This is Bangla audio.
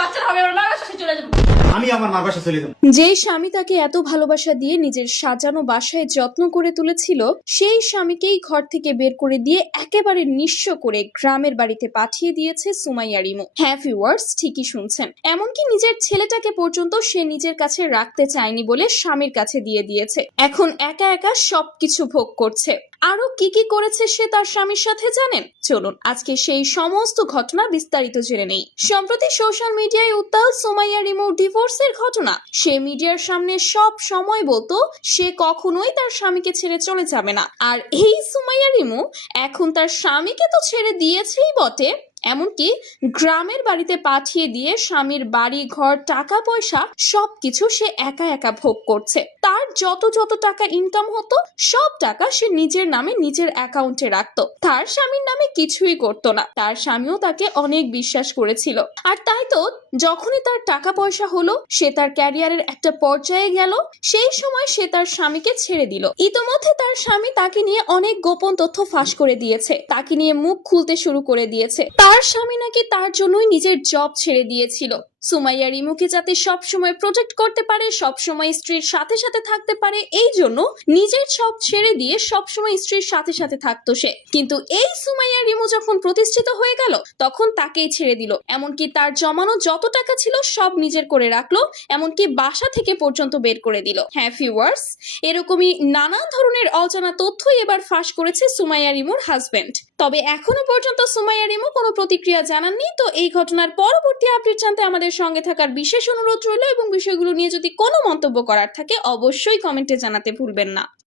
বাচ্চা হবে, আমার মার বাসায় চলে যাবো। আমি আমার মার বাসা চলে যাব। যে স্বামী তাকে এত ভালোবাসা দিয়ে নিজের সাজানো বাসায় যত্ন করে তুলেছিল, সেই স্বামীকেই ঘর থেকে বের করে দিয়ে একেবারে নিঃস্ব করে গ্রামের বাড়িতে পাঠিয়ে দিয়েছে সুমাইয়া রিমু। হ্যাঁ ভিউয়ার্স, ঠিকই শুনছেন। এমনকি নিজের ছেলেটাকে পর্যন্ত সে নিজের কাছে রাখতে চায়নি বলে স্বামীর কাছে দিয়ে দিয়েছে। এখন একা একা সবকিছু ভোগ করছে। আরো কি কি করেছে সে তার স্বামীর সাথে জানেন? চলুন আজকে সেই সমস্ত ঘটনা বিস্তারিত জেনে নেই। সম্প্রতি সোশ্যাল মিডিয়ায় উত্তাল সুমাইয়া রিমুর ডিভোর্সের ঘটনা। সে মিডিয়ার সামনে সব সময় বলতো সে কখনোই তার স্বামীকে ছেড়ে চলে যাবে না। আর এই সুমাইয়া রিমু এখন তার স্বামীকে তো ছেড়ে দিয়েছেই বটে, এমনকি গ্রামের বাড়িতে পাঠিয়ে দিয়ে স্বামীর বাড়ি ঘর টাকা পয়সা সবকিছু সে একা একা ভোগ করছে। তার যত টাকা ইনকাম হতো সব টাকা সে নিজের নামে নিজের অ্যাকাউন্টে রাখতো। তার স্বামীর নামে কিছুই করতো না। তার স্বামীও তাকে অনেক বিশ্বাস করেছিল। আর তাই তো যখনই তার টাকা পয়সা হলো, সে তার ক্যারিয়ারের একটা পর্যায়ে গেল, সেই সময় সে তার স্বামীকে ছেড়ে দিল। ইতোমধ্যে তার স্বামী তাকে নিয়ে অনেক গোপন তথ্য ফাঁস করে দিয়েছে, তাকে নিয়ে মুখ খুলতে শুরু করে দিয়েছে। তার স্বামী নাকি তার জন্যই নিজের জব ছেড়ে দিয়েছিল, সুমাইয়া রিমুকে যাতে সবসময় প্রোটেক্ট করতে পারে, সবসময় স্ত্রীর সাথে সাথে থাকতে পারে, এই জন্য নিজের সব ছেড়ে দিয়ে সবসময় স্ত্রীর সাথে সাথে থাকতো সে। কিন্তু এই সুমাইয়া রিমু যখন প্রতিষ্ঠিত হয়ে গেল, তখন তাকেই ছেড়ে দিল। এমনকি তার জমানো যত টাকা ছিল সব নিজের করে রাখলো, এমনকি বাসা থেকে পর্যন্ত বের করে দিল। হ্যাঁ ভিউয়ার্স, এরকমই নানান ধরনের অজানা তথ্যই এবার ফাঁস করেছে সুমাইয়া রিমুর হাজবেন্ড। তবে এখনো পর্যন্ত সুমাইয়া রিমু কোনো প্রতিক্রিয়া জানাননি। তো এই ঘটনার পরবর্তী আপডেট জানতে আমাদের সঙ্গে থাকার বিশেষ অনুরোধ রইল, এবং বিষয়গুলো নিয়ে যদি কোনো মন্তব্য করার থাকে অবশ্যই কমেন্টে জানাতে ভুলবেন না।